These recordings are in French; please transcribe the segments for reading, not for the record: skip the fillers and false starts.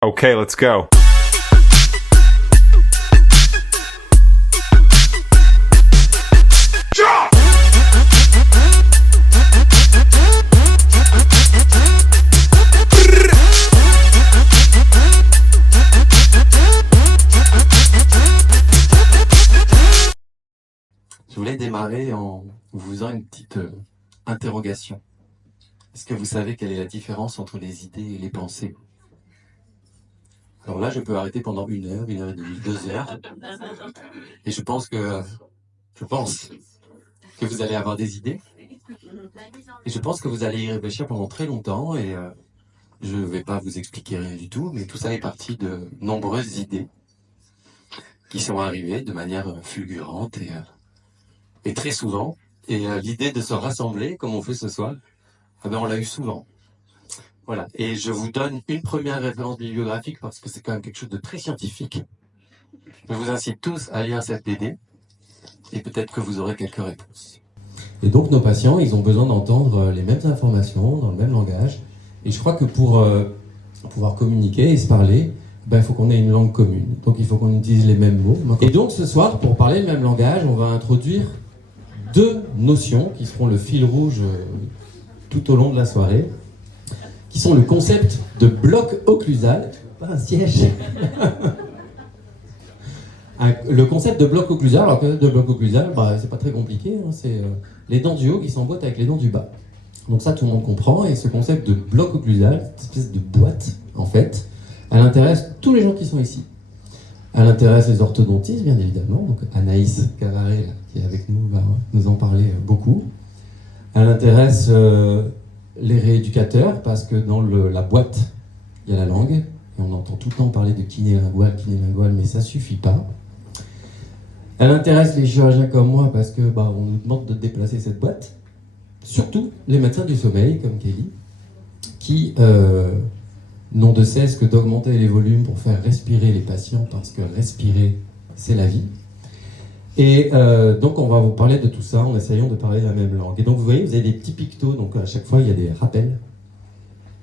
Okay, let's go. Je voulais démarrer en vous faisant une petite interrogation. Est-ce que vous savez quelle est la différence entre les idées et les pensées? Alors là, je peux arrêter pendant 1 heure, 1 heure et demie, 2 heures. Et je pense que vous allez avoir des idées. Et je pense que vous allez y réfléchir pendant très longtemps. Et je ne vais pas vous expliquer rien du tout, mais tout ça est parti de nombreuses idées qui sont arrivées de manière fulgurante et très souvent. Et l'idée de se rassembler, comme on fait ce soir, eh ben, on l'a eu souvent. Voilà. Et je vous donne une première référence bibliographique parce que c'est quand même quelque chose de très scientifique. Je vous incite tous à lire cette BD et peut-être que vous aurez quelques réponses. Et donc nos patients, ils ont besoin d'entendre les mêmes informations dans le même langage. Et je crois que pour pouvoir communiquer et se parler, il faut qu'on ait une langue commune. Donc il faut qu'on utilise les mêmes mots. Et donc ce soir, pour parler le même langage, on va introduire 2 notions qui seront le fil rouge tout au long de la soirée, qui sont le concept de bloc occlusal, pas un siège. Le concept de bloc occlusal, alors le concept de bloc occlusal, c'est pas très compliqué, hein, c'est les dents du haut qui s'emboîtent avec les dents du bas. Donc ça, tout le monde comprend, et ce concept de bloc occlusal, cette espèce de boîte, en fait, elle intéresse tous les gens qui sont ici. Elle intéresse les orthodontistes, bien évidemment, donc Anaïs Cavaré, qui est avec nous, va nous en parler beaucoup. Elle intéresse les rééducateurs, parce que dans la boîte, il y a la langue, et on entend tout le temps parler de kiné-lingual, mais ça suffit pas. Elle intéresse les chirurgiens comme moi, parce que on nous demande de déplacer cette boîte. Surtout les médecins du sommeil, comme Kelly, qui n'ont de cesse que d'augmenter les volumes pour faire respirer les patients, parce que respirer, c'est la vie. Et donc on va vous parler de tout ça en essayant de parler la même langue. Et donc vous voyez, vous avez des petits pictos, donc à chaque fois il y a des rappels.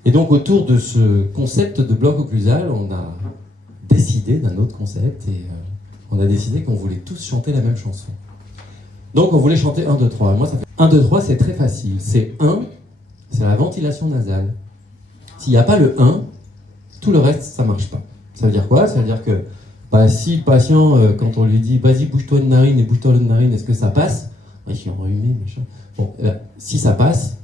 Et donc autour de ce concept de bloc occlusal, on a décidé d'un autre concept, et on a décidé qu'on voulait tous chanter la même chanson. Donc on voulait chanter 1, 2, 3. Moi ça fait 1, 2, 3, c'est très facile. C'est 1, c'est la ventilation nasale. S'il n'y a pas le 1, tout le reste ça marche pas. Ça veut dire quoi? Ça veut dire que si le patient, quand on lui dit vas-y bouge-toi de narine et bouge-toi de narine, est-ce que ça passe? Il est enrhumé, machin. Bon, si ça passe,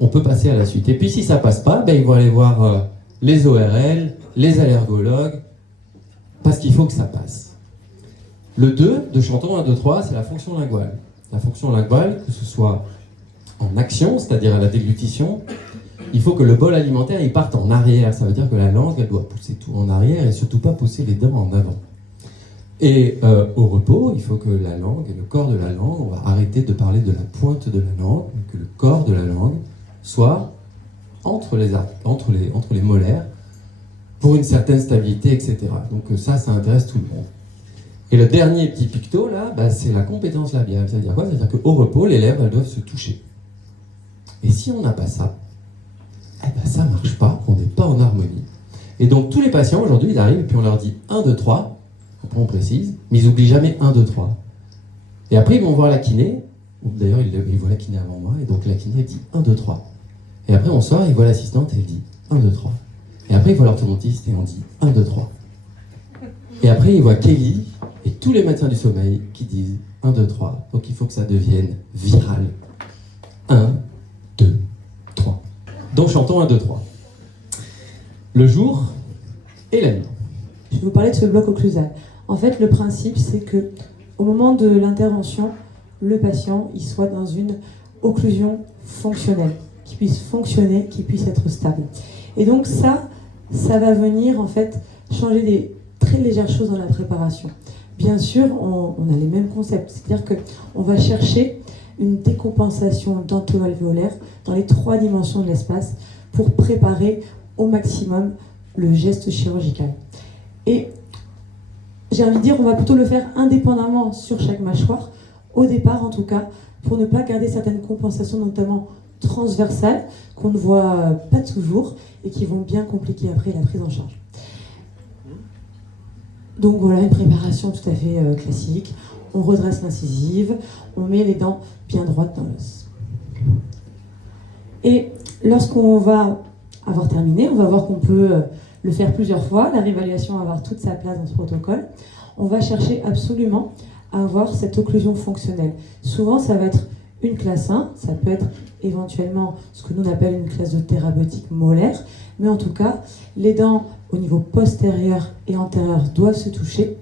on peut passer à la suite. Et puis si ça passe pas, ils vont aller voir les ORL, les allergologues, parce qu'il faut que ça passe. Le 2 de chantons 1, 2, 3, c'est la fonction linguale. La fonction linguale, que ce soit en action, c'est-à-dire à la déglutition, il faut que le bol alimentaire il parte en arrière. Ça veut dire que la langue, elle doit pousser tout en arrière et surtout pas pousser les dents en avant. Et au repos, il faut que la langue et le corps de la langue, on va arrêter de parler de la pointe de la langue, que le corps de la langue soit entre les molaires pour une certaine stabilité, etc. Donc ça intéresse tout le monde. Et le dernier petit picto, là, c'est la compétence labiale. C'est-à-dire quoi? C'est-à-dire qu'au repos, les lèvres, elles doivent se toucher. Et si on n'a pas ça, ça ne marche pas, on n'est pas en harmonie. Et donc tous les patients, aujourd'hui, ils arrivent et puis on leur dit 1, 2, 3, après on précise, mais ils n'oublient jamais 1, 2, 3. Et après, ils vont voir la kiné, ou d'ailleurs, ils voient la kiné avant moi, et donc la kiné, elle dit 1, 2, 3. Et après, on sort, ils voient l'assistante, et elle dit 1, 2, 3. Et après, ils voient l'orthodontiste, et on dit 1, 2, 3. Et après, ils voient Kelly, et tous les médecins du sommeil qui disent 1, 2, 3. Donc il faut que ça devienne viral. 1, 2, 3. Donc chantons 1, 2, 3. Le jour et la nuit. Je vais vous parler de ce bloc occlusal. En fait, le principe, c'est que au moment de l'intervention, le patient il soit dans une occlusion fonctionnelle, qui puisse fonctionner, qui puisse être stable. Et donc ça va venir en fait changer des très légères choses dans la préparation. Bien sûr, on a les mêmes concepts, c'est-à-dire qu'on va chercher une décompensation dento-alvéolaire dans les 3 dimensions de l'espace pour préparer au maximum le geste chirurgical. Et j'ai envie de dire, on va plutôt le faire indépendamment sur chaque mâchoire, au départ en tout cas, pour ne pas garder certaines compensations, notamment transversales, qu'on ne voit pas toujours et qui vont bien compliquer après la prise en charge. Donc voilà, une préparation tout à fait classique. On redresse l'incisive, on met les dents bien droites dans l'os. Et lorsqu'on va avoir terminé, on va voir qu'on peut le faire plusieurs fois. La réévaluation va avoir toute sa place dans ce protocole. On va chercher absolument à avoir cette occlusion fonctionnelle. Souvent, ça va être une classe 1, ça peut être éventuellement ce que nous on appelle une classe de thérapeutique molaire, mais en tout cas, les dents au niveau postérieur et antérieur doivent se toucher.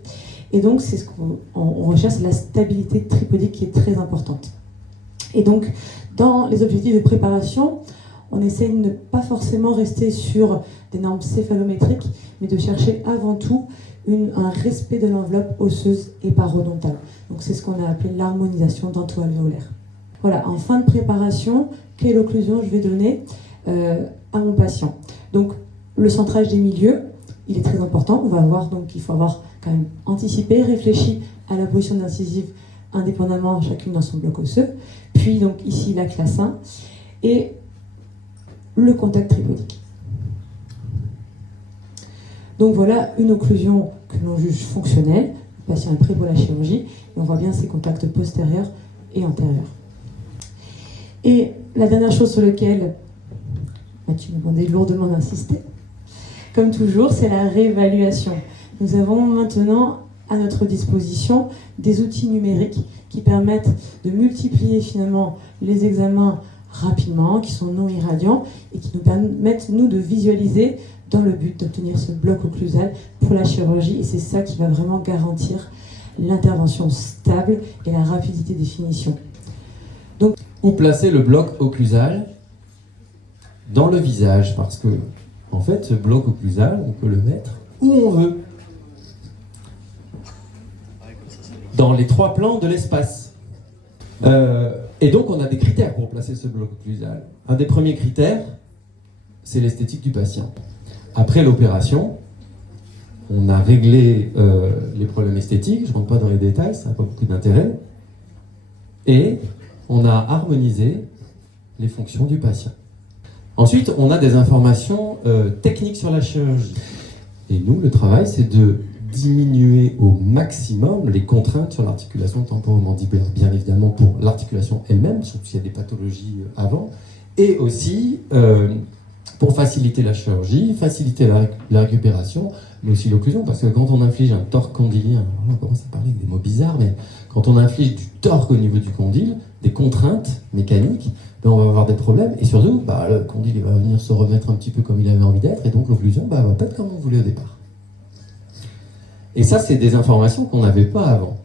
Et donc, c'est ce qu'on recherche, c'est la stabilité tripodique qui est très importante. Et donc, dans les objectifs de préparation, on essaie de ne pas forcément rester sur des normes céphalométriques, mais de chercher avant tout un respect de l'enveloppe osseuse et parodontale. Donc c'est ce qu'on a appelé l'harmonisation dento-alvéolaire. Voilà, en fin de préparation, quelle occlusion je vais donner à mon patient. Donc le centrage des milieux, il est très important. On va voir donc qu'il faut avoir quand même anticipé, réfléchi à la position de l'incisive indépendamment, chacune dans son bloc osseux. Puis donc ici la classe 1 et le contact tripodique. Donc voilà une occlusion que l'on juge fonctionnelle. Le patient est prêt pour la chirurgie et on voit bien ses contacts postérieurs et antérieurs. Et la dernière chose sur laquelle Mathieu m'a demandé lourdement d'insister, comme toujours, c'est la réévaluation. Nous avons maintenant à notre disposition des outils numériques qui permettent de multiplier finalement les examens rapidement, qui sont non irradiants et qui nous permettent, nous, de visualiser dans le but d'obtenir ce bloc occlusal pour la chirurgie. Et c'est ça qui va vraiment garantir l'intervention stable et la rapidité des finitions. Donc, où placer le bloc occlusal dans le visage? Parce que, en fait, ce bloc occlusal, on peut le mettre où on veut. Dans les 3 plans de l'espace. Et donc, on a des critères pour placer ce bloc occlusal. Un des premiers critères, c'est l'esthétique du patient. Après l'opération, on a réglé les problèmes esthétiques, je ne rentre pas dans les détails, ça n'a pas beaucoup d'intérêt, et on a harmonisé les fonctions du patient. Ensuite, on a des informations techniques sur la chirurgie. Et nous, le travail, c'est de diminuer au maximum les contraintes sur l'articulation temporomandibulaire, bien évidemment pour l'articulation elle-même, surtout s'il y a des pathologies avant, et aussi pour faciliter la chirurgie, faciliter la récupération, mais aussi l'occlusion, parce que quand on inflige un torque condylien, alors là on commence à parler avec des mots bizarres, mais quand on inflige du torque au niveau du condyle, des contraintes mécaniques, ben on va avoir des problèmes, et surtout, le condyle il va venir se remettre un petit peu comme il avait envie d'être, et donc l'occlusion va pas être comme on voulait au départ. Et ça, c'est des informations qu'on n'avait pas avant.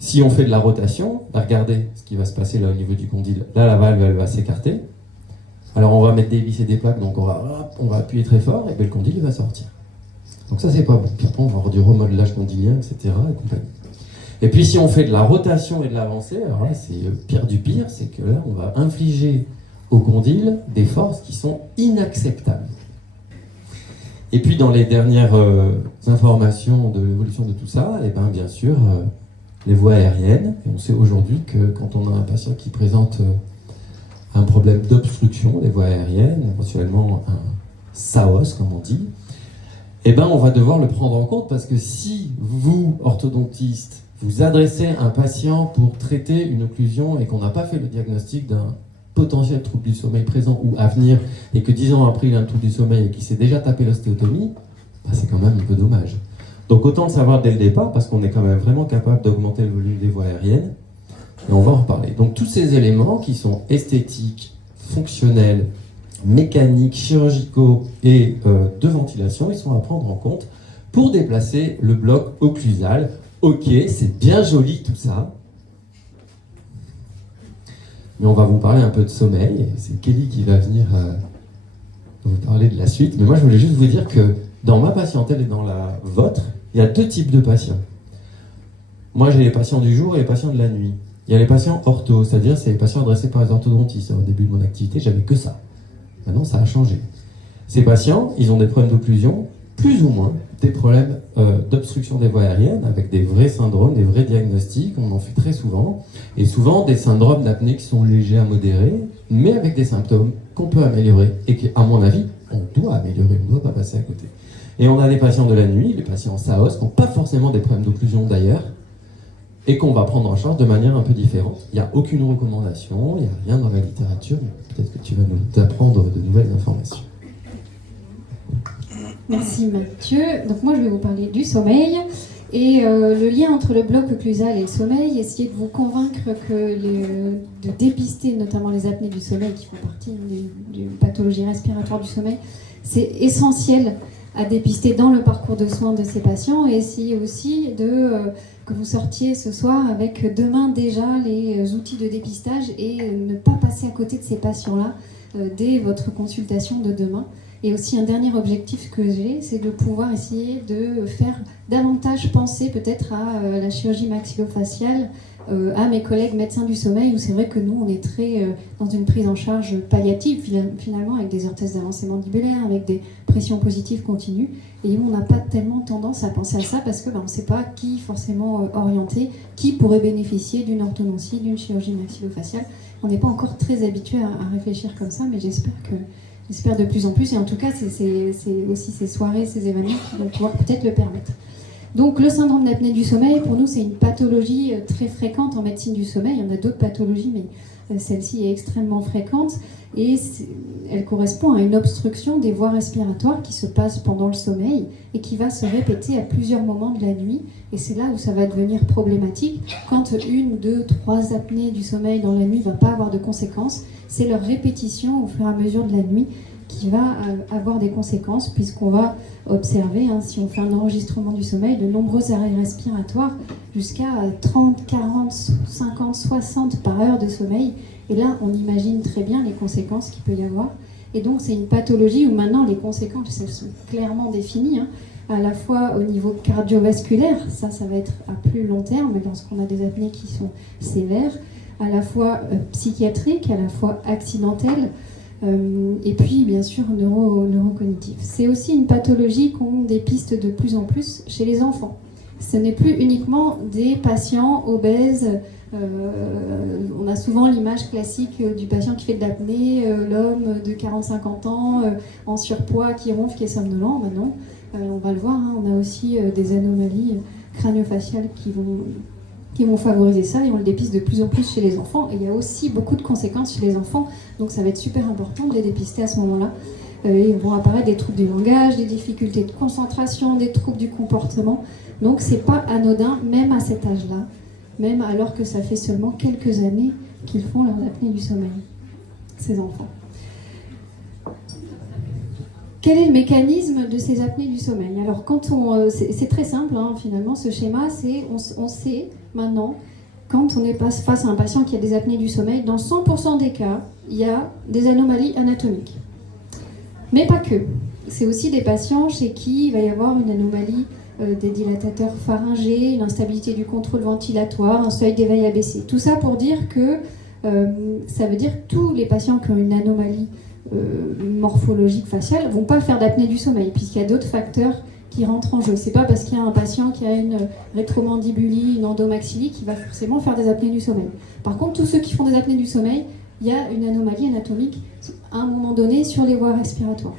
Si on fait de la rotation, regardez ce qui va se passer là au niveau du condyle. Là, la valve, elle va s'écarter. Alors, on va mettre des vis et des plaques, donc on va appuyer très fort, et puis le condyle, il va sortir. Donc ça, c'est pas bon. Puis après, on va avoir du remodelage condylien, etc. Et compagnie. Et puis, si on fait de la rotation et de l'avancée, alors là, c'est pire du pire, c'est que là, on va infliger au condyle des forces qui sont inacceptables. Et puis dans les dernières informations de l'évolution de tout ça, et bien sûr, les voies aériennes. Et on sait aujourd'hui que quand on a un patient qui présente un problème d'obstruction des voies aériennes, éventuellement un SAOS comme on dit, on va devoir le prendre en compte parce que si vous, orthodontiste, vous adressez un patient pour traiter une occlusion et qu'on n'a pas fait le diagnostic d'un potentiel trouble du sommeil présent ou à venir, et que 10 ans après il a un trouble du sommeil et qu'il s'est déjà tapé l'ostéotomie, c'est quand même un peu dommage. Donc autant le savoir dès le départ, parce qu'on est quand même vraiment capable d'augmenter le volume des voies aériennes, et on va en reparler. Donc tous ces éléments qui sont esthétiques, fonctionnels, mécaniques, chirurgicaux et de ventilation, ils sont à prendre en compte pour déplacer le bloc occlusal. Ok, c'est bien joli tout ça, mais on va vous parler un peu de sommeil. C'est Kelly qui va venir vous parler de la suite. Mais moi, je voulais juste vous dire que dans ma patientèle et dans la vôtre, il y a 2 types de patients. Moi, j'ai les patients du jour et les patients de la nuit. Il y a les patients ortho, c'est-à-dire c'est les patients adressés par les orthodontistes. Au début de mon activité, j'avais que ça. Maintenant, ça a changé. Ces patients, ils ont des problèmes d'occlusion, plus ou moins des problèmes d'obstruction des voies aériennes, avec des vrais syndromes, des vrais diagnostics, on en fait très souvent, et souvent des syndromes d'apnée qui sont légers à modérés, mais avec des symptômes qu'on peut améliorer, et qui, à mon avis, On doit améliorer, on ne doit pas passer à côté. Et on a les patients de la nuit, les patients SAOS, qui n'ont pas forcément des problèmes d'occlusion d'ailleurs, et qu'on va prendre en charge de manière un peu différente. Il n'y a aucune recommandation, il n'y a rien dans la littérature, mais peut-être que tu vas nous apprendre de nouvelles informations. Merci Mathieu. Donc moi je vais vous parler du sommeil et le lien entre le bloc occlusal et le sommeil, essayer de vous convaincre que de dépister notamment les apnées du sommeil qui font partie d'une pathologie respiratoire du sommeil, c'est essentiel à dépister dans le parcours de soins de ces patients et essayer aussi que vous sortiez ce soir avec demain déjà les outils de dépistage et ne pas passer à côté de ces patients-là dès votre consultation de demain. Et aussi un dernier objectif que j'ai, c'est de pouvoir essayer de faire davantage penser peut-être à la chirurgie maxillofaciale, à mes collègues médecins du sommeil, où c'est vrai que nous, on est très dans une prise en charge palliative, finalement, avec des orthèses d'avancée mandibulaire, avec des pressions positives continues. Et on n'a pas tellement tendance à penser à ça parce qu'on ne sait pas qui forcément orienter, qui pourrait bénéficier d'une orthodontie, d'une chirurgie maxillofaciale. On n'est pas encore très habitué à réfléchir comme ça, mais j'espère de plus en plus, et en tout cas, c'est aussi ces soirées, ces événements qui vont pouvoir peut-être le permettre. Donc le syndrome d'apnée du sommeil, pour nous, c'est une pathologie très fréquente en médecine du sommeil. Il y en a d'autres pathologies, mais celle-ci est extrêmement fréquente et elle correspond à une obstruction des voies respiratoires qui se passe pendant le sommeil et qui va se répéter à plusieurs moments de la nuit. Et c'est là où ça va devenir problématique. Quand 1, 2, 3 apnées du sommeil dans la nuit ne va pas avoir de conséquences, c'est leur répétition au fur et à mesure de la nuit qui va avoir des conséquences, puisqu'on va observer, si on fait un enregistrement du sommeil, de nombreux arrêts respiratoires jusqu'à 30, 40, 50, 60 par heure de sommeil. Et là, on imagine très bien les conséquences qu'il peut y avoir. Et donc, c'est une pathologie où maintenant les conséquences, elles sont clairement définies, à la fois au niveau cardiovasculaire, ça va être à plus long terme, lorsqu'on a des apnées qui sont sévères, à la fois psychiatriques, à la fois accidentelles, et puis bien sûr neurocognitive. C'est aussi une pathologie qu'on dépiste de plus en plus chez les enfants. Ce n'est plus uniquement des patients obèses. On a souvent l'image classique du patient qui fait de l'apnée, l'homme de 40-50 ans en surpoids, qui ronfle, qui est somnolent. Ben non, on va le voir, on a aussi des anomalies crânio-faciales qui vont favoriser ça, et on le dépiste de plus en plus chez les enfants. Et il y a aussi beaucoup de conséquences chez les enfants, donc ça va être super important de les dépister à ce moment-là. Ils vont apparaître des troubles du langage, des difficultés de concentration, des troubles du comportement. Donc c'est pas anodin, même à cet âge-là, même alors que ça fait seulement quelques années qu'ils font leur apnée du sommeil, ces enfants. Quel est le mécanisme de ces apnées du sommeil? Alors, c'est très simple, finalement, ce schéma, on sait maintenant, quand on est face à un patient qui a des apnées du sommeil, dans 100% des cas, il y a des anomalies anatomiques. Mais pas que. C'est aussi des patients chez qui il va y avoir une anomalie des dilatateurs pharyngés, une instabilité du contrôle ventilatoire, un seuil d'éveil abaissé. Tout ça pour dire que ça veut dire que tous les patients qui ont une anomalie morphologique faciale vont pas faire d'apnée du sommeil, puisqu'il y a d'autres facteurs qui rentrent en jeu. C'est pas parce qu'il y a un patient qui a une rétromandibulie, une endomaxillie, qui va forcément faire des apnées du sommeil. Par contre, tous ceux qui font des apnées du sommeil, il y a une anomalie anatomique à un moment donné sur les voies respiratoires.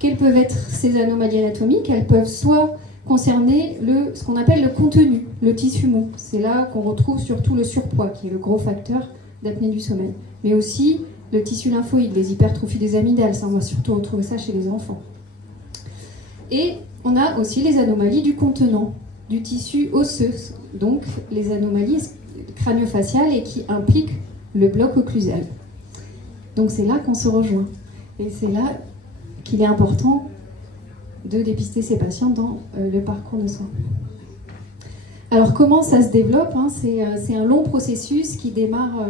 Quelles peuvent être ces anomalies anatomiques? Elles peuvent soit concerner ce qu'on appelle le contenu, le tissu mou. C'est là qu'on retrouve surtout le surpoids, qui est le gros facteur d'apnée du sommeil. Mais aussi le tissu lymphoïde, les hypertrophies des amygdales, ça, on va surtout retrouver ça chez les enfants. Et on a aussi les anomalies du contenant, du tissu osseux, donc les anomalies crânio-faciales et qui impliquent le bloc occlusal. Donc c'est là qu'on se rejoint. Et c'est là qu'il est important de dépister ces patients dans le parcours de soins. Alors comment ça se développe? C'est un long processus qui démarre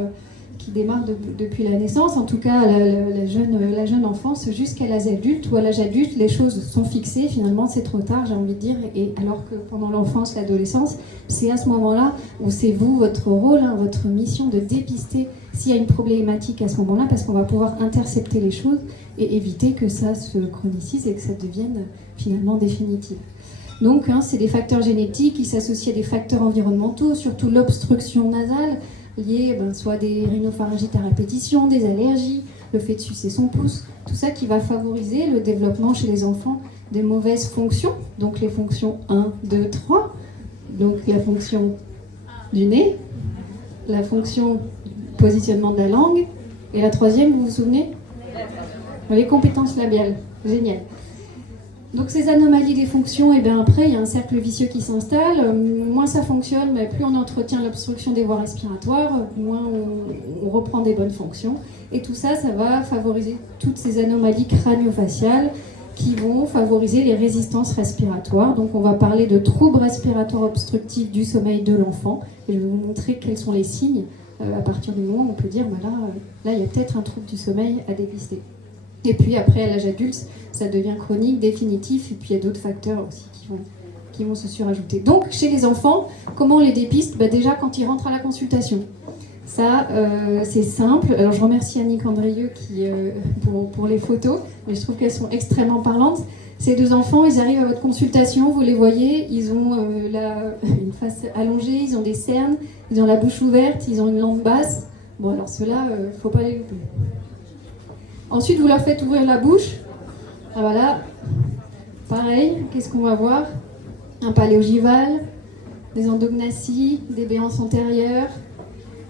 depuis la naissance, en tout cas à la jeune enfance jusqu'à l'âge adulte, où à l'âge adulte les choses sont fixées, finalement c'est trop tard, j'ai envie de dire, et alors que pendant l'enfance, l'adolescence, c'est à ce moment-là où c'est vous, votre rôle, votre mission de dépister s'il y a une problématique à ce moment-là, parce qu'on va pouvoir intercepter les choses et éviter que ça se chronicise et que ça devienne finalement définitif. Donc c'est des facteurs génétiques qui s'associent à des facteurs environnementaux, surtout l'obstruction nasale, liées soit des rhinopharyngites à répétition, des allergies, le fait de sucer son pouce, tout ça qui va favoriser le développement chez les enfants des mauvaises fonctions, donc les fonctions 1, 2, 3, donc la fonction du nez, la fonction du positionnement de la langue, et la troisième, vous vous souvenez? Les compétences labiales. Génial. Donc ces anomalies des fonctions, et bien après, il y a un cercle vicieux qui s'installe. Moins ça fonctionne, mais plus on entretient l'obstruction des voies respiratoires, moins on reprend des bonnes fonctions. Et tout ça, ça va favoriser toutes ces anomalies crânio-faciales qui vont favoriser les résistances respiratoires. Donc on va parler de troubles respiratoires obstructifs du sommeil de l'enfant. Et je vais vous montrer quels sont les signes. À partir du moment où on peut dire, là, il y a peut-être un trouble du sommeil à dépister. Et puis après, à l'âge adulte, ça devient chronique, définitif, et puis il y a d'autres facteurs aussi qui vont se surajouter. Donc, chez les enfants, comment on les dépiste? Déjà, quand ils rentrent à la consultation. Ça, c'est simple. Alors, je remercie Annick Andrieux pour les photos, mais je trouve qu'elles sont extrêmement parlantes. Ces deux enfants, ils arrivent à votre consultation, vous les voyez, ils ont une face allongée, ils ont des cernes, ils ont la bouche ouverte, ils ont une langue basse. Bon, alors ceux-là, il ne faut pas les louper. Ensuite, vous leur faites ouvrir la bouche. Ah, voilà. Pareil, qu'est-ce qu'on va voir? Un palais ogival, des endognathies, des béances antérieures,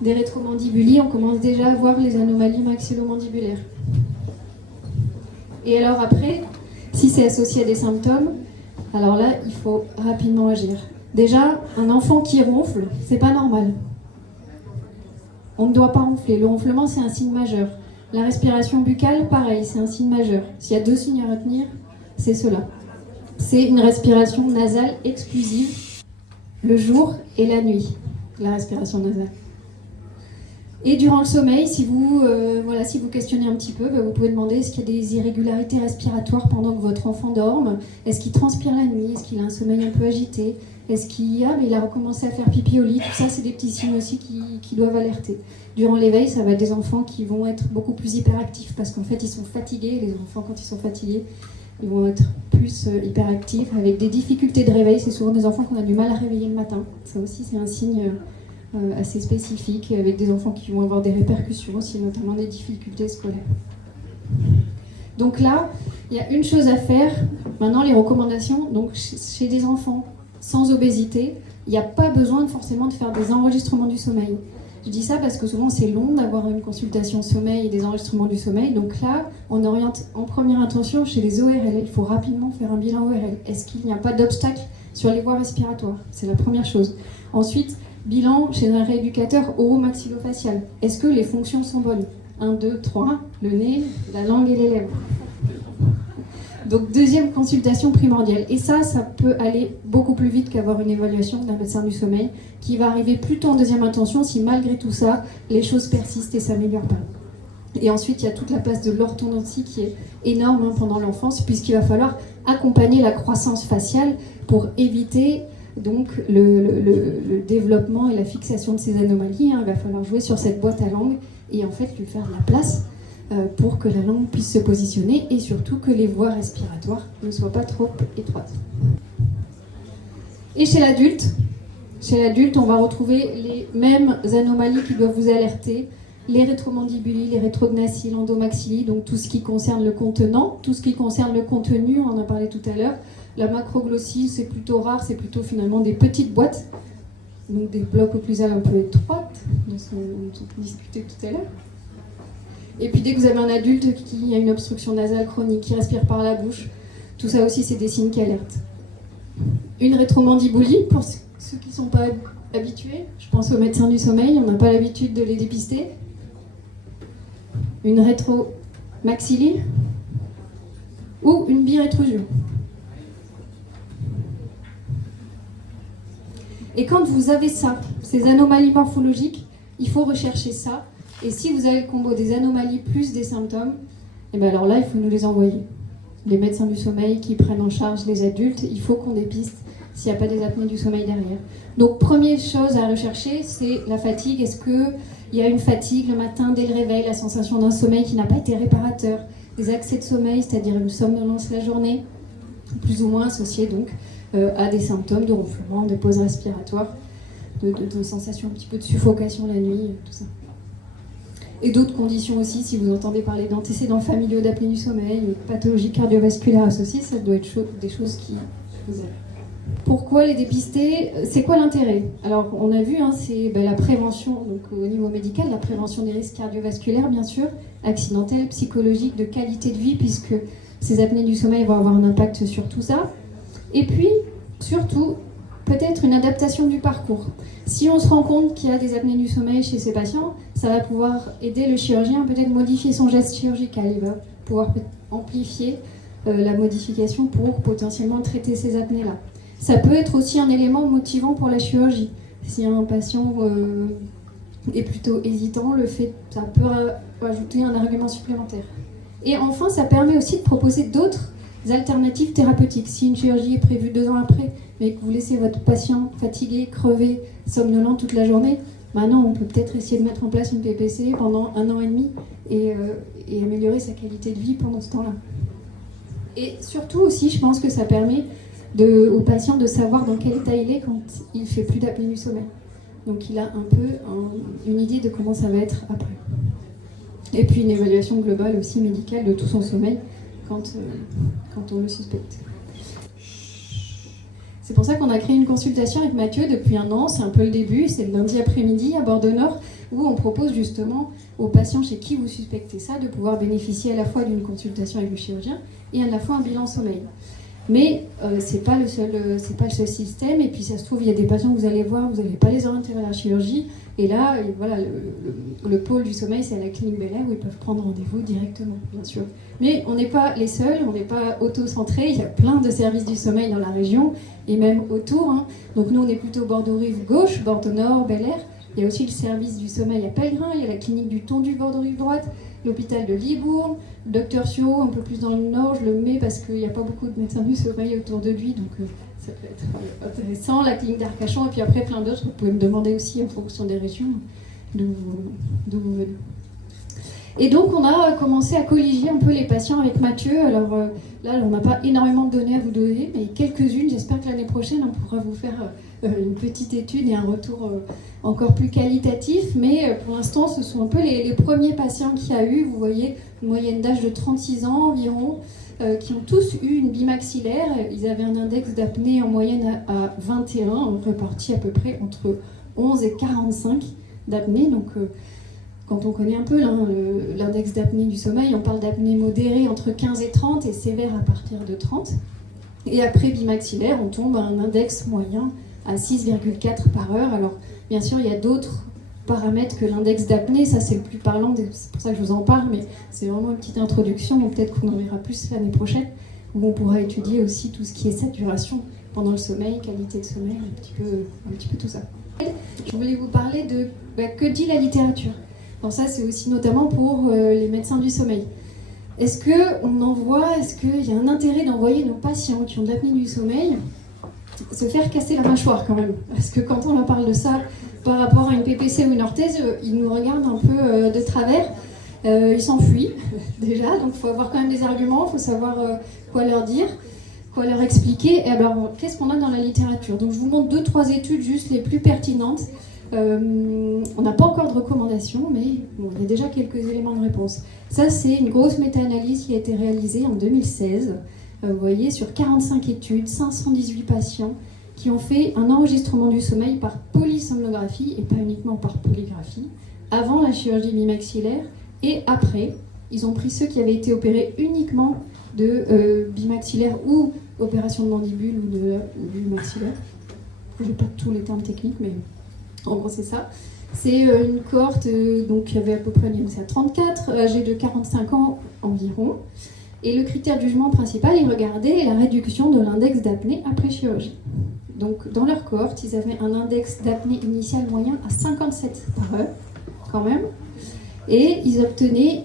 des rétromandibulies. On commence déjà à voir les anomalies maxillomandibulaires. Et alors après, si c'est associé à des symptômes, alors là, il faut rapidement agir. Déjà, un enfant qui ronfle, c'est pas normal. On ne doit pas ronfler. Le ronflement, c'est un signe majeur. La respiration buccale, pareil, c'est un signe majeur. S'il y a deux signes à retenir, c'est cela. C'est une respiration nasale exclusive le jour et la nuit, la respiration nasale. Et durant le sommeil, si vous questionnez un petit peu, vous pouvez demander est-ce qu'il y a des irrégularités respiratoires pendant que votre enfant dorme? Est-ce qu'il transpire la nuit? Est-ce qu'il a un sommeil un peu agité? Est-ce qu'il a recommencé à faire pipi au lit? Tout ça, c'est des petits signes aussi qui doivent alerter. Durant l'éveil, ça va être des enfants qui vont être beaucoup plus hyperactifs parce qu'en fait, ils sont fatigués. Les enfants, quand ils sont fatigués, ils vont être plus hyperactifs avec des difficultés de réveil. C'est souvent des enfants qu'on a du mal à réveiller le matin. Ça aussi, c'est un signe assez spécifique avec des enfants qui vont avoir des répercussions aussi, notamment des difficultés scolaires. Donc là, il y a une chose à faire. Maintenant, les recommandations. Donc, chez des enfants sans obésité, il n'y a pas besoin forcément de faire des enregistrements du sommeil. Je dis ça parce que souvent c'est long d'avoir une consultation sommeil et des enregistrements du sommeil. Donc là, on oriente en première intention chez les ORL. Il faut rapidement faire un bilan ORL. Est-ce qu'il n'y a pas d'obstacle sur les voies respiratoires? C'est la première chose. Ensuite, bilan chez un rééducateur oro-maxillofacial. Est-ce que les fonctions sont bonnes? 1, 2, 3, le nez, la langue et les lèvres. Donc deuxième consultation primordiale. Et ça peut aller beaucoup plus vite qu'avoir une évaluation d'un médecin du sommeil qui va arriver plutôt en deuxième intention si malgré tout ça, les choses persistent et ne s'améliorent pas. Et ensuite, il y a toute la place de l'orthodontie qui est énorme pendant l'enfance puisqu'il va falloir accompagner la croissance faciale pour éviter donc le développement et la fixation de ces anomalies. Il va falloir jouer sur cette boîte à langue et en fait lui faire de la place pour que la langue puisse se positionner et surtout que les voies respiratoires ne soient pas trop étroites. Et chez l'adulte, on va retrouver les mêmes anomalies qui doivent vous alerter, les rétromandibulies, les rétrognathies, l'endomaxillie, donc tout ce qui concerne le contenant, tout ce qui concerne le contenu, on en a parlé tout à l'heure. La macroglossie, c'est plutôt rare, c'est plutôt finalement des petites boîtes, donc des blocs occlusales un peu étroites, dont on discutait tout à l'heure. Et puis dès que vous avez un adulte qui a une obstruction nasale chronique, qui respire par la bouche, tout ça aussi c'est des signes qui alertent. Une rétromandibulie, pour ceux qui ne sont pas habitués, je pense aux médecins du sommeil, on n'a pas l'habitude de les dépister. Une rétromaxillie ou une birétrusion. Et quand vous avez ça, ces anomalies morphologiques, il faut rechercher ça. Et si vous avez le combo des anomalies plus des symptômes, et bien alors là, il faut nous les envoyer. Les médecins du sommeil qui prennent en charge les adultes, il faut qu'on dépiste s'il n'y a pas des apnées du sommeil derrière. Donc, première chose à rechercher, c'est la fatigue. Est-ce qu'il y a une fatigue le matin dès le réveil, la sensation d'un sommeil qui n'a pas été réparateur, des accès de sommeil, c'est-à-dire une somnolence la journée, plus ou moins associée donc à des symptômes de ronflement, de pause respiratoire, de sensation un petit peu de suffocation la nuit, tout ça. Et d'autres conditions aussi, si vous entendez parler d'antécédents familiaux d'apnée du sommeil, pathologies cardiovasculaires associées, ça doit être des choses qui vous aident. Pourquoi les dépister? C'est quoi l'intérêt? Alors, on a vu, c'est la prévention, donc au niveau médical, la prévention des risques cardiovasculaires, bien sûr, accidentels, psychologiques, de qualité de vie, puisque ces apnées du sommeil vont avoir un impact sur tout ça. Et puis, surtout, peut-être une adaptation du parcours. Si on se rend compte qu'il y a des apnées du sommeil chez ces patients, ça va pouvoir aider le chirurgien à peut-être modifier son geste chirurgical. Il va pouvoir amplifier la modification pour potentiellement traiter ces apnées-là. Ça peut être aussi un élément motivant pour la chirurgie. Si un patient est plutôt hésitant, ça peut ajouter un argument supplémentaire. Et enfin, ça permet aussi de proposer d'autres alternatives thérapeutiques. Si une chirurgie est prévue 2 ans après, mais que vous laissez votre patient fatigué, crevé, somnolent toute la journée, maintenant on peut peut-être essayer de mettre en place une PPC pendant 1 an et demi et améliorer sa qualité de vie pendant ce temps-là. Et surtout aussi, je pense que ça permet au patient de savoir dans quel état il est quand il ne fait plus d'apnée du sommeil. Donc il a un peu une idée de comment ça va être après. Et puis une évaluation globale aussi médicale de tout son sommeil quand on le suspecte. C'est pour ça qu'on a créé une consultation avec Mathieu depuis 1 an, c'est un peu le début, c'est le lundi après-midi à Bordeaux-Nord, où on propose justement aux patients chez qui vous suspectez ça de pouvoir bénéficier à la fois d'une consultation avec le chirurgien et à la fois un bilan sommeil. Mais c'est pas le seul système, et puis ça se trouve, il y a des patients que vous allez voir, vous n'allez pas les orienter vers la chirurgie, et là, voilà, le pôle du sommeil, c'est à la clinique Bel Air où ils peuvent prendre rendez-vous directement, bien sûr. Mais on n'est pas les seuls, on n'est pas auto-centrés, il y a plein de services du sommeil dans la région, et même autour. Donc nous, on est plutôt Bordeaux-Rive gauche, Bordeaux-Nord, Bel Air. Il y a aussi le service du sommeil à Pellegrin, il y a la clinique du Tondu, Bordeaux-Rive droite, l'hôpital de Libourne, le docteur Sio, un peu plus dans le nord, je le mets parce qu'il n'y a pas beaucoup de médecins du sommeil autour de lui, donc ça peut être intéressant, la clinique d'Arcachon, et puis après plein d'autres, vous pouvez me demander aussi en fonction des régions d'où vous venez. Et donc on a commencé à colliger un peu les patients avec Mathieu. Alors là, on n'a pas énormément de données à vous donner, mais quelques-unes. J'espère que l'année prochaine, on pourra vous faire une petite étude et un retour encore plus qualitatif. Mais pour l'instant, ce sont un peu les premiers patients qu'il y a eu. Vous voyez, une moyenne d'âge de 36 ans environ, qui ont tous eu une bimaxillaire. Ils avaient un index d'apnée en moyenne à 21, réparti à peu près entre 11 et 45 d'apnée. Donc quand on connaît un peu l'index d'apnée du sommeil, on parle d'apnée modérée entre 15 et 30 et sévère à partir de 30. Et après bimaxillaire, on tombe à un index moyen à 6,4 par heure. Alors bien sûr, il y a d'autres paramètres que l'index d'apnée, ça c'est le plus parlant, c'est pour ça que je vous en parle, mais c'est vraiment une petite introduction, donc peut-être qu'on en verra plus l'année prochaine, où on pourra étudier aussi tout ce qui est saturation pendant le sommeil, qualité de sommeil, un petit peu tout ça. Je voulais vous parler de que dit la littérature. Donc ça, c'est aussi notamment pour les médecins du sommeil. Est-ce qu'il y a un intérêt d'envoyer nos patients qui ont de l'apnée du sommeil se faire casser la mâchoire quand même? Parce que quand on leur parle de ça par rapport à une PPC ou une orthèse, ils nous regardent un peu de travers. Ils s'enfuient déjà, donc il faut avoir quand même des arguments, il faut savoir quoi leur dire, quoi leur expliquer. Et alors, qu'est-ce qu'on a dans la littérature? Donc je vous montre 2-3 études juste les plus pertinentes. On n'a pas encore de recommandations, mais bon, il y a déjà quelques éléments de réponse. Ça, c'est une grosse méta-analyse qui a été réalisée en 2016. Vous voyez, sur 45 études, 518 patients qui ont fait un enregistrement du sommeil par polysomnographie et pas uniquement par polygraphie, avant la chirurgie bimaxillaire et après. Ils ont pris ceux qui avaient été opérés uniquement de bimaxillaire ou opération de mandibule ou du maxillaire. Je n'ai pas tous les termes techniques, mais en gros c'est ça. C'est une cohorte donc, qui avait à peu près un IMC à 34, âgée de 45 ans environ. Et le critère de jugement principal, ils regardaient la réduction de l'index d'apnée après chirurgie. Donc dans leur cohorte, ils avaient un index d'apnée initial moyen à 57 par heure, quand même. Et ils obtenaient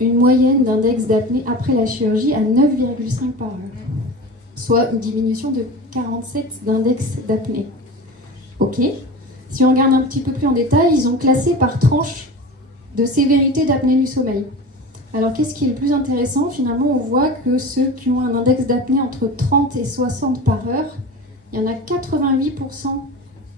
une moyenne d'index d'apnée après la chirurgie à 9,5 par heure. Soit une diminution de 47 d'index d'apnée. Ok. Si on regarde un petit peu plus en détail, ils ont classé par tranche de sévérité d'apnée du sommeil. Alors qu'est-ce qui est le plus intéressant? Finalement, on voit que ceux qui ont un index d'apnée entre 30 et 60 par heure, il y en a 88%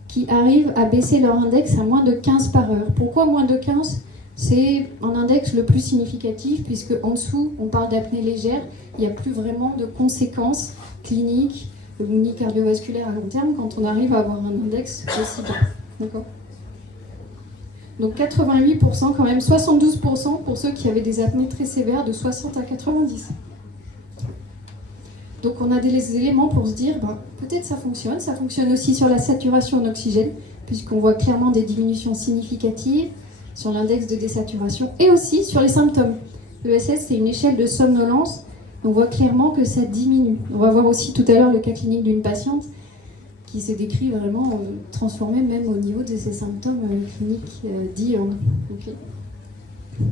qui arrivent à baisser leur index à moins de 15 par heure. Pourquoi moins de 15? C'est un index le plus significatif puisque en dessous, on parle d'apnée légère, il n'y a plus vraiment de conséquences cliniques ni cardiovasculaires à long terme quand on arrive à avoir un index aussi bas. D'accord ? Donc 88% quand même, 72% pour ceux qui avaient des apnées très sévères de 60 à 90. Donc on a des éléments pour se dire, peut-être ça fonctionne aussi sur la saturation en oxygène, puisqu'on voit clairement des diminutions significatives sur l'index de désaturation, et aussi sur les symptômes. L'ESS, c'est une échelle de somnolence, on voit clairement que ça diminue. On va voir aussi tout à l'heure le cas clinique d'une patiente qui s'est décrit vraiment transformée même au niveau de ses symptômes cliniques diurnes. Okay.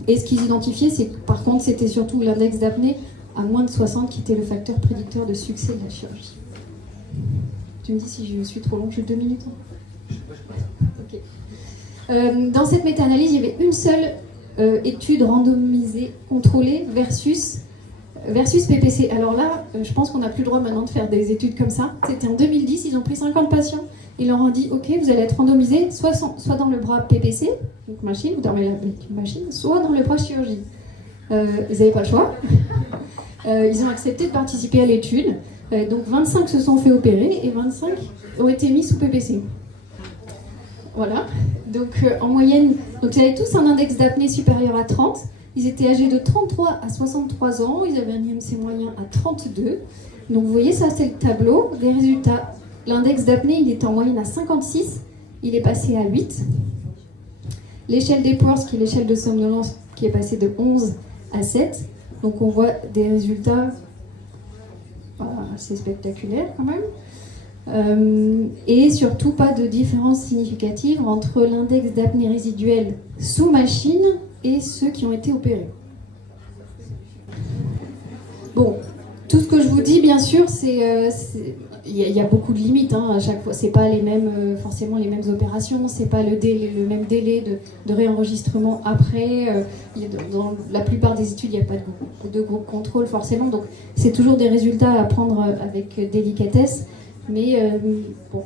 Et ce qu'ils identifiaient, c'est que par contre, c'était surtout l'index d'apnée à moins de 60 qui était le facteur prédicteur de succès de la chirurgie. Tu me dis si je suis trop longue, j'ai 2 minutes. Okay. Dans cette méta-analyse, il y avait une seule étude randomisée, contrôlée versus PPC. Alors là, je pense qu'on n'a plus le droit maintenant de faire des études comme ça. C'était en 2010, ils ont pris 50 patients. Ils leur ont dit, ok, vous allez être randomisés soit dans le bras PPC, donc machine, vous dormez avec une machine, soit dans le bras chirurgie. Ils n'avaient pas le choix. Ils ont accepté de participer à l'étude. Donc 25 se sont fait opérer et 25 ont été mis sous PPC. Voilà. Donc en moyenne, ils avaient tous un index d'apnée supérieur à 30. Ils étaient âgés de 33 à 63 ans. Ils avaient un IMC moyen à 32. Donc vous voyez, ça c'est le tableau des résultats. L'index d'apnée, il était en moyenne à 56. Il est passé à 8. L'échelle d'Epworth, qui est l'échelle de somnolence, qui est passée de 11 à 7. Donc on voit des résultats assez spectaculaires quand même. Et surtout pas de différence significative entre l'index d'apnée résiduelle sous machine et ceux qui ont été opérés. Bon, tout ce que je vous dis, bien sûr, il y a beaucoup de limites. À chaque fois, c'est pas forcément les mêmes opérations, c'est pas le même délai de réenregistrement après. Dans la plupart des études, il n'y a pas de groupe contrôle forcément, donc c'est toujours des résultats à prendre avec délicatesse. Mais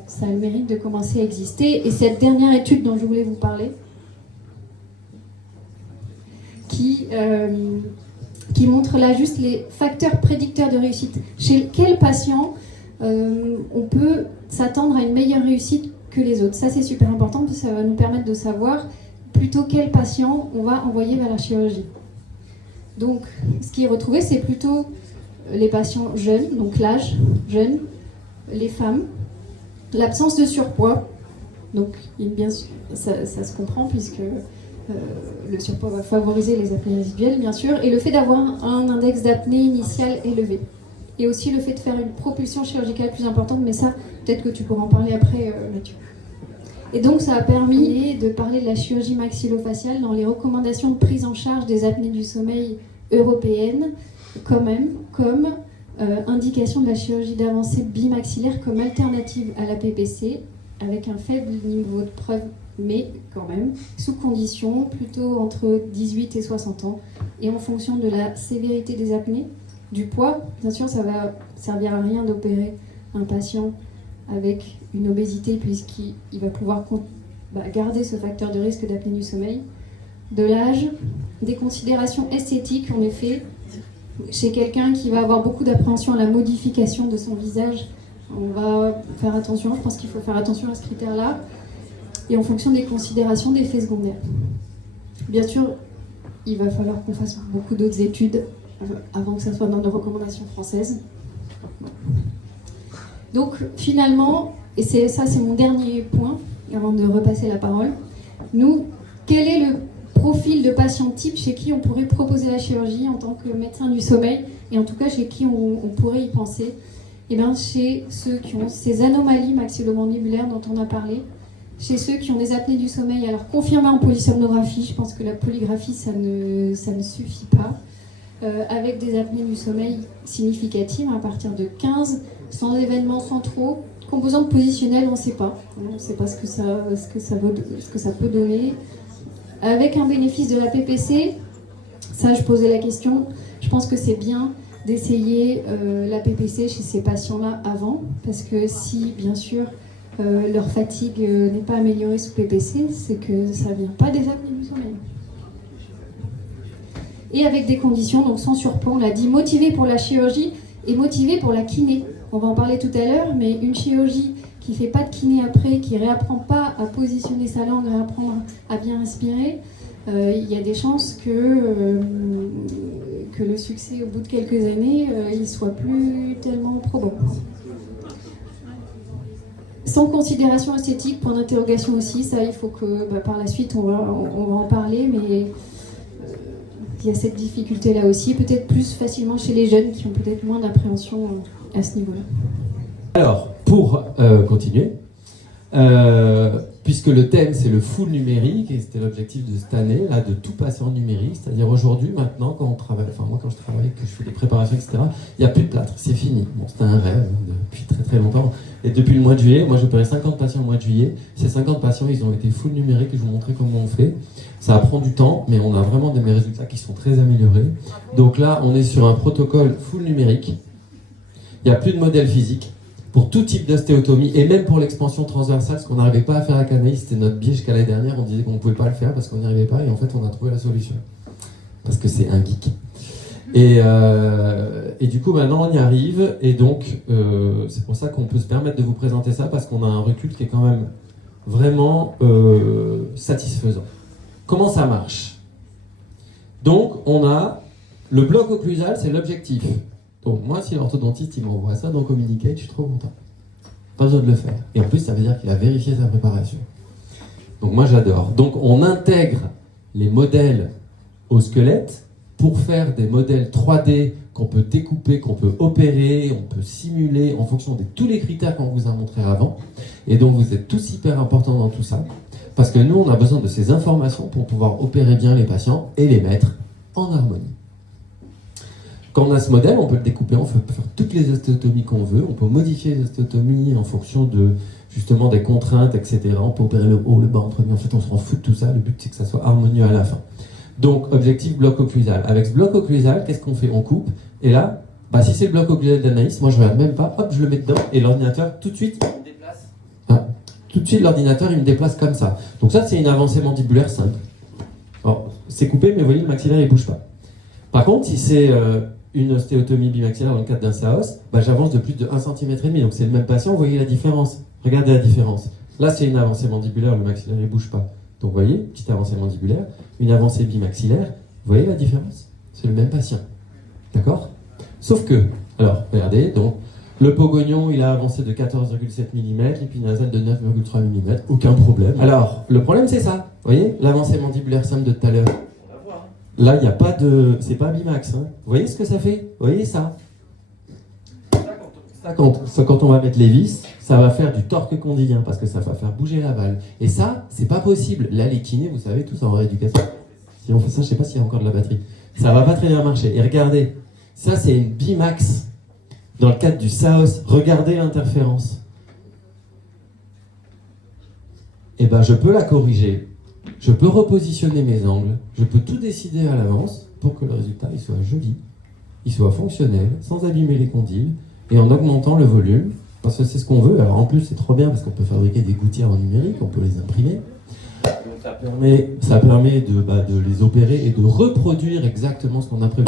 ça a le mérite de commencer à exister. Et cette dernière étude dont je voulais vous parler, qui montre là juste les facteurs prédicteurs de réussite. Chez quel patient on peut s'attendre à une meilleure réussite que les autres. Ça, c'est super important parce que ça va nous permettre de savoir plutôt quel patient on va envoyer vers la chirurgie. Donc, ce qui est retrouvé, c'est plutôt les patients jeunes, donc l'âge jeune, les femmes, l'absence de surpoids. Donc, bien sûr, ça se comprend puisque le surpoids va favoriser les apnées résiduelles, bien sûr, et le fait d'avoir un index d'apnée initial élevé. Et aussi le fait de faire une propulsion chirurgicale plus importante, mais ça, peut-être que tu pourras en parler après, Mathieu. Et donc, ça a permis de parler de la chirurgie maxillofaciale dans les recommandations de prise en charge des apnées du sommeil européennes, comme indication de la chirurgie d'avancée bimaxillaire comme alternative à la PPC, avec un faible niveau de preuve, mais quand même, sous condition, plutôt entre 18 et 60 ans, et en fonction de la sévérité des apnées, du poids. Bien sûr, ça va servir à rien d'opérer un patient avec une obésité, puisqu'il va pouvoir garder ce facteur de risque d'apnée du sommeil. De l'âge, des considérations esthétiques, en effet, chez quelqu'un qui va avoir beaucoup d'appréhension à la modification de son visage, on va faire attention, je pense qu'il faut faire attention à ce critère-là, et en fonction des considérations d'effets secondaires. Bien sûr, il va falloir qu'on fasse beaucoup d'autres études avant que ça soit dans nos recommandations françaises. Donc finalement, et c'est mon dernier point, avant de repasser la parole, quel est le profil de patient type chez qui on pourrait proposer la chirurgie en tant que médecin du sommeil, et en tout cas chez qui on pourrait y penser? Et bien chez ceux qui ont ces anomalies maxillomandibulaires dont on a parlé, chez ceux qui ont des apnées du sommeil, alors confirmées en polysomnographie, je pense que la polygraphie ça ne suffit pas, avec des apnées du sommeil significatives à partir de 15, sans événements centraux, composantes positionnelles, on ne sait pas. On ne sait pas ce que ça peut donner. Avec un bénéfice de la PPC, ça je posais la question, je pense que c'est bien d'essayer la PPC chez ces patients-là avant, parce que si bien sûr leur fatigue n'est pas améliorée sous PPC, c'est que ça ne vient pas des apnées du sommeil. et avec des conditions, donc sans surpoids, on l'a dit, motivés pour la chirurgie et motivés pour la kiné. On va en parler tout à l'heure, mais une chirurgie qui ne fait pas de kiné après, qui ne réapprend pas à positionner sa langue, réapprendre à bien respirer, il y a des chances que le succès, au bout de quelques années, il ne soit plus tellement probant. Sans considération esthétique, point d'interrogation aussi, ça il faut que par la suite on va en parler, mais il y a cette difficulté-là aussi, peut-être plus facilement chez les jeunes qui ont peut-être moins d'appréhension à ce niveau-là. Alors, pour continuer, puisque le thème c'est le full numérique, et c'était l'objectif de cette année, là, de tout passer en numérique, c'est-à-dire aujourd'hui, maintenant, quand on travaille, enfin moi quand je travaille, que je fais des préparations, etc., il n'y a plus de plâtre, c'est fini. Bon, c'était un rêve depuis très très longtemps. Et depuis le mois de juillet, moi j'ai opéré 50 patients au mois de juillet, ces 50 patients, ils ont été full numérique, et je vous montrer comment on fait. Ça prend du temps, mais on a vraiment des résultats qui sont très améliorés. Donc là, on est sur un protocole full numérique, il n'y a plus de modèle physique, pour tout type d'ostéotomie, et même pour l'expansion transversale, ce qu'on n'arrivait pas à faire à Canaïs, c'était notre biais jusqu'à l'année dernière, on disait qu'on ne pouvait pas le faire parce qu'on n'y arrivait pas, et en fait on a trouvé la solution. Parce que c'est un geek. Et du coup maintenant on y arrive, et donc c'est pour ça qu'on peut se permettre de vous présenter ça, parce qu'on a un recul qui est quand même vraiment satisfaisant. Comment ça marche? Donc on a le bloc occlusal, c'est l'objectif. Donc moi, si l'orthodontiste il m'envoie ça dans Communicate, je suis trop content. Pas besoin de le faire. Et en plus, ça veut dire qu'il a vérifié sa préparation. Donc moi, j'adore. Donc on intègre les modèles au squelette pour faire des modèles 3D qu'on peut découper, qu'on peut opérer, on peut simuler en fonction de tous les critères qu'on vous a montrés avant. Et donc vous êtes tous hyper importants dans tout ça. Parce que nous, on a besoin de ces informations pour pouvoir opérer bien les patients et les mettre en harmonie. Quand on a ce modèle, on peut le découper, on peut faire toutes les ostéotomies qu'on veut, on peut modifier les ostéotomies en fonction de, justement, des contraintes, etc. On peut opérer le haut, le bas en premier, en fait on s'en fout de tout ça, le but c'est que ça soit harmonieux à la fin. Donc, objectif bloc occlusal. Avec ce bloc occlusal, qu'est-ce qu'on fait? On coupe, et là, si c'est le bloc occlusal d'Anaïs, moi je regarde même pas, hop, je le mets dedans, et l'ordinateur, tout de suite, il me déplace. Tout de suite, l'ordinateur, il me déplace comme ça. Donc ça, c'est une avancée mandibulaire simple. Alors, c'est coupé, mais vous voyez, le maxillaire, il bouge pas. Par contre, si c'est une ostéotomie bimaxillaire dans le cadre d'un SAOS, j'avance de plus de 1,5 cm. Donc c'est le même patient, vous voyez la différence. Regardez la différence. Là, c'est une avancée mandibulaire, le maxillaire ne bouge pas. Donc vous voyez, petite avancée mandibulaire, une avancée bimaxillaire, vous voyez la différence? C'est le même patient. D'accord? Sauf que, alors, regardez, donc, le pogognon, il a avancé de 14,7 mm, l'épine nasale de 9,3 mm, aucun problème. Alors, le problème, c'est ça. Vous voyez, l'avancée mandibulaire simple de tout à l'heure. Là, il n'y a pas de... C'est pas bimax. Hein. Vous voyez ce que ça fait? Vous voyez ça? Quand on va mettre les vis, ça va faire du torque condylien parce que ça va faire bouger la valve. Et ça, c'est pas possible. Là, les kinés, vous savez, tous en rééducation. Si on fait ça, je sais pas s'il y a encore de la batterie. Ça va pas très bien marcher. Et regardez, ça, c'est une bimax dans le cadre du SAOS. Regardez l'interférence. Et je peux la corriger. Je peux repositionner mes angles, je peux tout décider à l'avance pour que le résultat il soit joli, il soit fonctionnel, sans abîmer les condyles, et en augmentant le volume, parce que c'est ce qu'on veut. Alors en plus c'est trop bien parce qu'on peut fabriquer des gouttières en numérique, on peut les imprimer. Ça permet de les opérer et de reproduire exactement ce qu'on a prévu.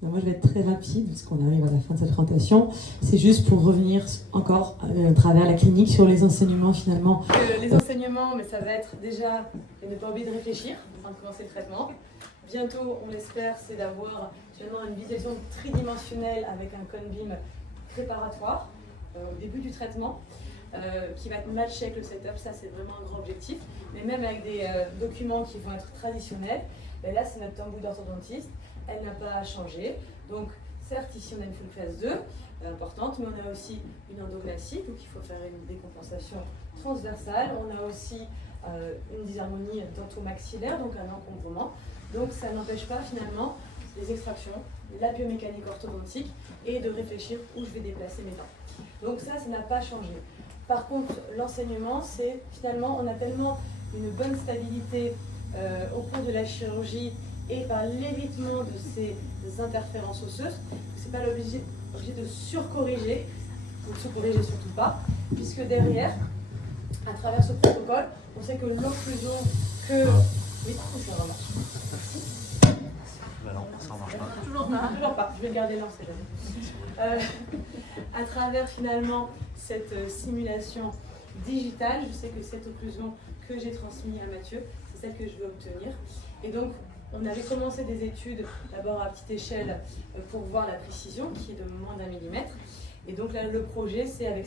Moi, je vais être très rapide parce qu'on arrive à la fin de cette présentation. C'est juste pour revenir encore à travers la clinique sur les enseignements finalement. Les enseignements, mais ça va être déjà de ne pas oublier de réfléchir avant de commencer le traitement. Bientôt, on l'espère, c'est d'avoir finalement une vision tridimensionnelle avec un cone-beam préparatoire au début du traitement qui va être matché avec le setup. Ça, c'est vraiment un grand objectif. Mais même avec des documents qui vont être traditionnels, et là, c'est notre tambour d'orthodontiste. Elle n'a pas changé. Donc, certes, ici, on a une full classe 2, importante, mais on a aussi une endoglacie, donc il faut faire une décompensation transversale. On a aussi une disharmonie dentomaxillaire, donc un encombrement. Donc, ça n'empêche pas, finalement, les extractions, la biomécanique orthodontique, et de réfléchir où je vais déplacer mes dents. Donc ça n'a pas changé. Par contre, l'enseignement, c'est, finalement, on a tellement une bonne stabilité au cours de la chirurgie, et par l'évitement de ces interférences osseuses, c'est pas l'obligé de surcorriger, ou de se corriger surtout pas, puisque derrière, à travers ce protocole, on sait que l'occlusion que... Oui, ça marche. Merci. Bah non, ça ne marche pas. Toujours pas, je vais le garder là, c'est jamais. À travers finalement cette simulation digitale, je sais que cette occlusion que j'ai transmise à Mathieu, c'est celle que je veux obtenir. Et donc, on avait commencé des études d'abord à petite échelle pour voir la précision qui est de moins d'1 millimètre. Et donc là, le projet, c'est avec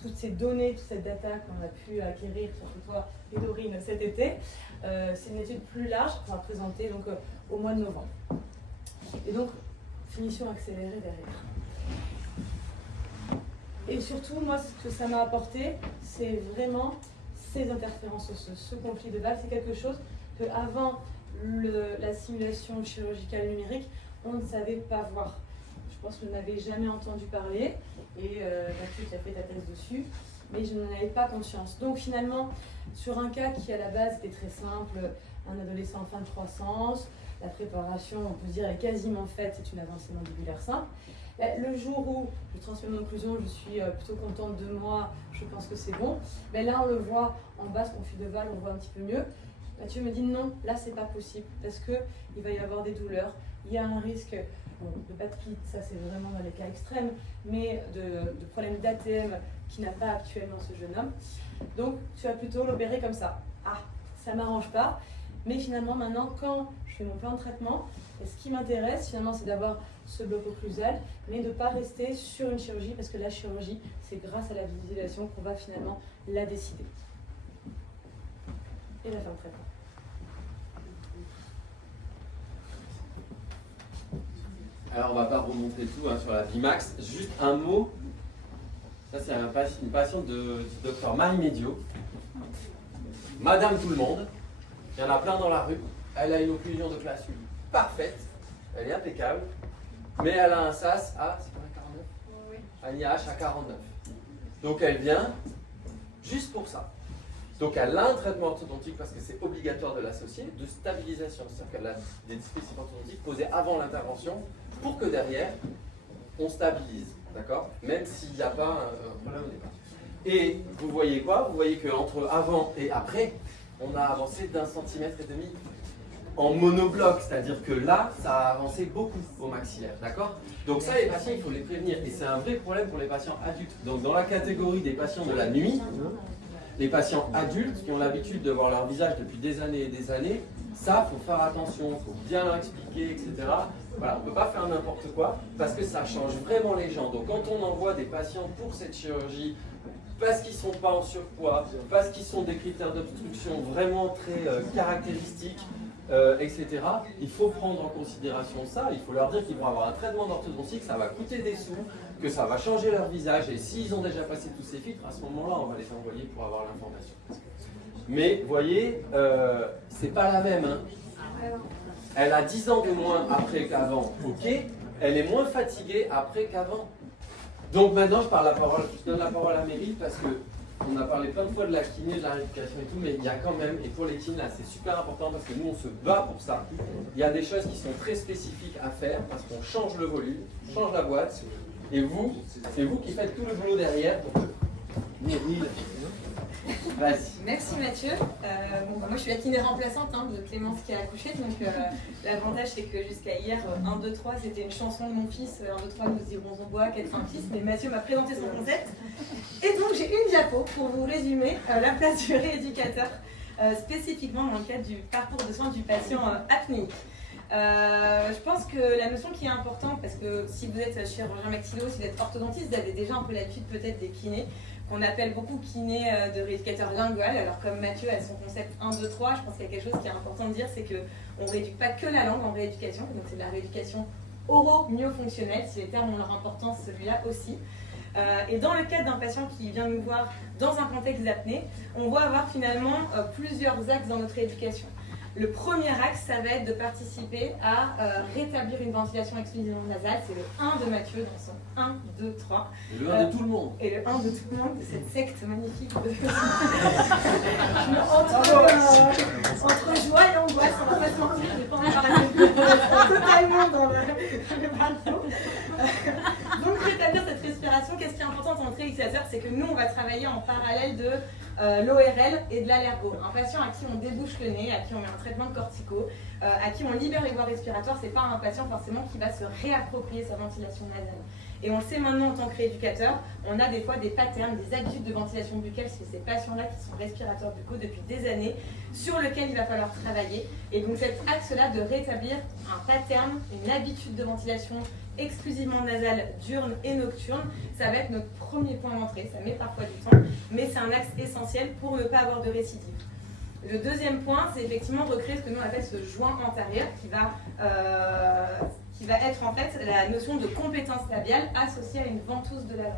toutes ces données, toute cette data qu'on a pu acquérir, surtout toi et Dorine cet été, c'est une étude plus large qu'on va présenter donc, au mois de novembre. Et donc, finition accélérée derrière. Et surtout, moi, ce que ça m'a apporté, c'est vraiment ces interférences osseuses, ce conflit de valves. C'est quelque chose qu'avant la simulation chirurgicale numérique, on ne savait pas voir. Je pense que je n'avais jamais entendu parler, et Mathieu, tu as fait ta thèse dessus, mais je n'en avais pas conscience. Donc finalement, sur un cas qui à la base était très simple, un adolescent en fin de croissance, la préparation, on peut dire, est quasiment faite, c'est une avancée mandibulaire simple. Le jour où je transmets mon occlusion, je suis plutôt contente de moi, je pense que c'est bon. Mais là, on le voit en bas, ce conflit de valve, on voit un petit peu mieux. Mathieu me dit non, là, c'est pas possible, parce qu'il va y avoir des douleurs, il y a un risque, bon, de pas de kit, ça c'est vraiment dans les cas extrêmes, mais de problème d'ATM qui n'a pas actuellement ce jeune homme. Donc, tu vas plutôt l'opérer comme ça. Ah, ça m'arrange pas. Mais finalement, maintenant, quand je fais mon plan de traitement, et ce qui m'intéresse, finalement, c'est d'avoir ce bloc occlusal, mais de ne pas rester sur une chirurgie, parce que la chirurgie, c'est grâce à la visualisation qu'on va finalement la décider. Et la fin de traitement. Alors, on ne va pas remonter tout sur la Vimax. Juste un mot. Ça, c'est une patiente du docteur Marie Médio. Madame tout le monde. Il y en a plein dans la rue. Elle a une occlusion de classe 8 parfaite. Elle est impeccable. Mais elle a un SAS à, c'est combien, 49 ? Oui. Un IH à 49. Donc, elle vient juste pour ça. Donc, elle a un traitement orthodontique parce que c'est obligatoire de l'associer, de stabilisation. C'est-à-dire qu'elle a des dispositifs orthodontiques posés avant l'intervention pour que derrière, on stabilise. D'accord ? Même s'il n'y a pas un problème au départ. Et vous voyez quoi ? Vous voyez qu'entre avant et après, on a avancé d'1,5 cm en monobloc. C'est-à-dire que là, ça a avancé beaucoup au maxillaire. D'accord ? Donc ça, les patients, il faut les prévenir. Et c'est un vrai problème pour les patients adultes. Donc dans la catégorie des patients de la nuit, les patients adultes qui ont l'habitude de voir leur visage depuis des années et des années, ça, il faut faire attention, il faut bien leur expliquer, etc. Voilà, on ne peut pas faire n'importe quoi parce que ça change vraiment les gens. Donc quand on envoie des patients pour cette chirurgie, parce qu'ils ne sont pas en surpoids, parce qu'ils sont des critères d'obstruction vraiment très caractéristiques, etc., il faut prendre en considération ça. Il faut leur dire qu'ils vont avoir un traitement d'orthodontique, ça va coûter des sous, que ça va changer leur visage. Et s'ils ont déjà passé tous ces filtres, à ce moment-là, on va les envoyer pour avoir l'information. Mais vous voyez, c'est pas la même. Hein. Elle a 10 ans de moins après qu'avant, ok. Elle est moins fatiguée après qu'avant. Donc maintenant, je donne la parole à Meryl parce que on a parlé plein de fois de la kiné, de la rééducation et tout, mais il y a quand même, et pour les kines là, c'est super important parce que nous on se bat pour ça. Il y a des choses qui sont très spécifiques à faire parce qu'on change le volume, on change la boîte, et vous, c'est vous qui faites tout le boulot derrière pour que Meryl. Vas-y. Merci Mathieu. Moi je suis la kiné remplaçante de Clémence qui a accouché, donc l'avantage c'est que jusqu'à hier, 1, 2, 3 c'était une chanson de mon fils, 1, 2, 3 nous irons au bois, 4, 5, 6, mais Mathieu m'a présenté son concept. Et donc j'ai une diapo pour vous résumer la place du rééducateur, spécifiquement dans le cadre du parcours de soins du patient apnéique. Je pense que la notion qui est importante, parce que si vous êtes chirurgien maxillo, si vous êtes orthodontiste, vous avez déjà un peu l'habitude peut-être des kinés, qu'on appelle beaucoup kiné de rééducateur lingual. Alors comme Mathieu a son concept 1, 2, 3, je pense qu'il y a quelque chose qui est important de dire, c'est qu'on ne rééduque pas que la langue en rééducation, donc c'est de la rééducation oro-myofonctionnelle, si les termes ont leur importance, celui-là aussi. Et dans le cadre d'un patient qui vient nous voir dans un contexte d'apnée, on va avoir finalement plusieurs axes dans notre rééducation. Le premier axe, ça va être de participer à rétablir une ventilation exclusivement nasale. C'est le 1 de Mathieu dans son 1, 2, 3. Et le 1 de tout le monde. Et le 1 de tout le monde, de cette secte magnifique. Entre joie et angoisse, on va pas se mentir, j'ai pas envie de parler totalement dans le bateau. Donc rétablir cette respiration, qu'est-ce qui est important en tant que utilisateur, c'est que nous, on va travailler en parallèle de l'ORL et de l'allergo. Un patient à qui on débouche le nez, à qui on met un traitement de cortico, à qui on libère les voies respiratoires, c'est pas un patient forcément qui va se réapproprier sa ventilation nasale. Et on le sait maintenant en tant que rééducateur, on a des fois des patterns, des habitudes de ventilation buccale chez ces patients-là qui sont respirateurs buccaux depuis des années, sur lesquels il va falloir travailler. Et donc cet axe-là de rétablir un pattern, une habitude de ventilation exclusivement nasale, diurne et nocturne, ça va être notre premier point d'entrée. Ça met parfois du temps, mais c'est un axe essentiel pour ne pas avoir de récidive. Le deuxième point, c'est effectivement recréer ce que nous on appelle ce joint antérieur qui va être en fait la notion de compétence labiale associée à une ventouse de la langue.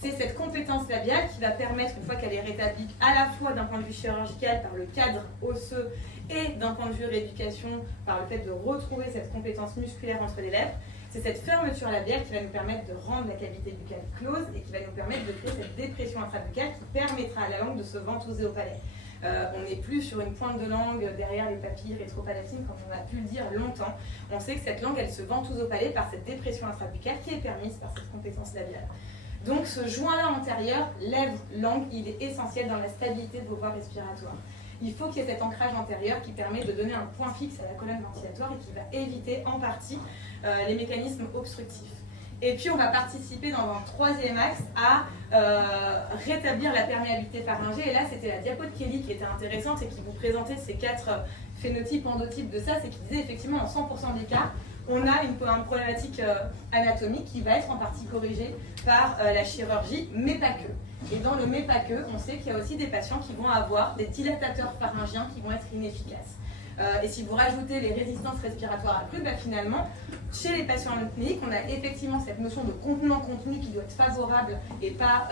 C'est cette compétence labiale qui va permettre, une fois qu'elle est rétablie, à la fois d'un point de vue chirurgical par le cadre osseux et d'un point de vue rééducation par le fait de retrouver cette compétence musculaire entre les lèvres. C'est cette fermeture labiale qui va nous permettre de rendre la cavité buccale close et qui va nous permettre de créer cette dépression intrabuccale qui permettra à la langue de se ventouser au palais. On n'est plus sur une pointe de langue derrière les papilles rétropalatines comme on a pu le dire longtemps. On sait que cette langue, elle se ventouse au palais par cette dépression intrabuccale qui est permise par cette compétence labiale. Donc ce joint-là antérieur, lèvre-langue, il est essentiel dans la stabilité de vos voies respiratoires. Il faut qu'il y ait cet ancrage antérieur qui permet de donner un point fixe à la colonne ventilatoire et qui va éviter en partie les mécanismes obstructifs. Et puis on va participer dans un troisième axe à rétablir la perméabilité pharyngée. Et là c'était la diapo de Kelly qui était intéressante et qui vous présentait ces 4 phénotypes, endotypes de ça. C'est qu'il disait effectivement en 100% des cas, on a une problématique anatomique qui va être en partie corrigée par la chirurgie, mais pas que. Et dans le mais pas que, on sait qu'il y a aussi des patients qui vont avoir des dilatateurs pharyngiens qui vont être inefficaces. Et si vous rajoutez les résistances respiratoires accrues, finalement, chez les patients apnéiques, on a effectivement cette notion de contenant-contenu qui doit être favorable et pas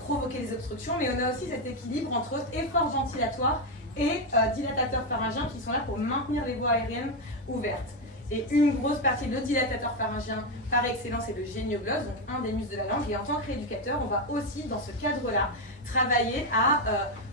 provoquer des obstructions, mais on a aussi cet équilibre entre efforts ventilatoires et dilatateurs pharyngiens qui sont là pour maintenir les voies aériennes ouvertes. Et une grosse partie de le dilatateur pharyngien par excellence est le génioglosse, donc un des muscles de la langue. Et en tant que rééducateur, on va aussi, dans ce cadre-là, travailler à